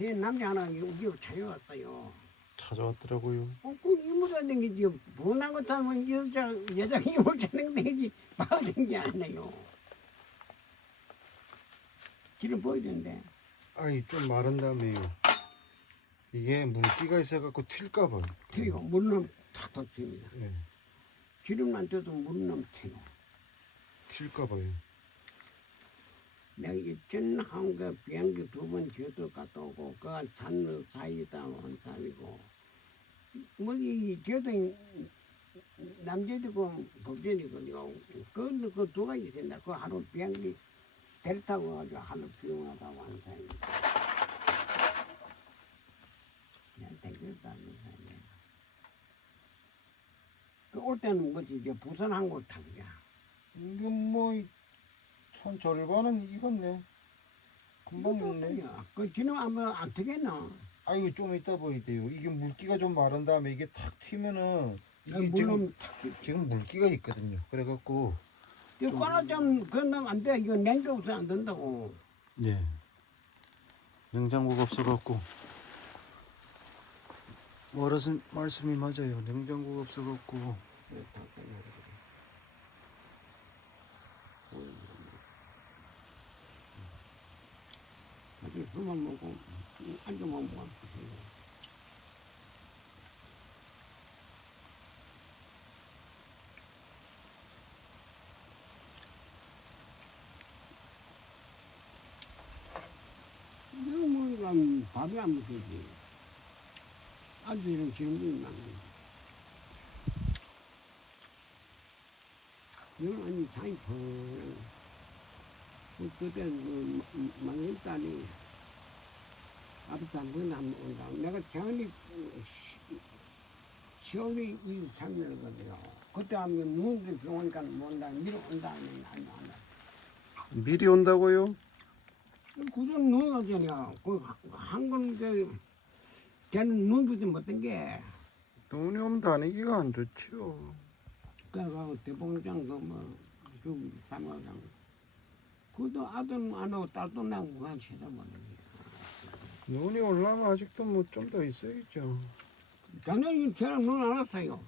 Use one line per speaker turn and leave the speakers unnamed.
된 남자 하나 우리 찾아왔어요.
찾아왔더라고요.
어, 그 이모가 된게지 분한 것 하면 여자 여자 이모 찾는 되지 마을된 게 아니에요. 길을 보여준대.
아이 좀 마른 다음에요. 이게 물기가 있어갖고 튈까 봐요.
튀고 물은 탁탁 튑니다.
네,
기름만 떠도 물은 튀고.
튈까 봐요.
내가 이전 한거 비행기 두번 저도 갔다 오고 그 산을 사이다 온 산이고 뭐이 저도 남자들고 법전이거든요. 그그 가지 있습니다. 그 하루 비행기 배를 타고 가지고 하루 비용하다 온 산입니다. 그냥 하는 산이에요. 그올 때는 뭐지 이제 부산 항구 타기야.
뭐한 절반은 익었네. 금방 익네.
그 지금 아마 안 되겠나?
아이고 좀 이따 보야 돼요. 이게 물기가 좀 마른 다음에 이게 탁 튀면은 이게 지금
물론
지금 물기가 있거든요. 그래갖고
이거 꺼놓으면 그러면 안 돼. 이거 냉장 없으면 안 된다고.
예 냉장고가 없어갖고 뭐 어르신 말씀이 맞아요. 냉장고가 없어갖고
아주 술만 먹고 안주만 먹고. 이거 뭐 이건 밥이 안 먹히지. 아들이랑 지금도 나는. 이건 아니 장이 펑. 그 그때 그 막내 딸이 안 보나 안 온다. 내가 정리 시월이 이 삼일거든요. 그때 하면 눈도 병원가 못다 미리 온다 하면 안 온다.
미리 온다고요?
구전 눈 오잖아요. 그한건 그 걔는 눈부터 못된 게
돈이 오면 다니기가 안 좋지요.
그거 대봉장 그뭐그 삼호장 그도 아들 안 하고 딸도 낳고 그냥 쳐다보는
눈이 올라면 아직도 뭐 좀 더 있어야겠죠.
작년에 저랑 눈안 왔어요.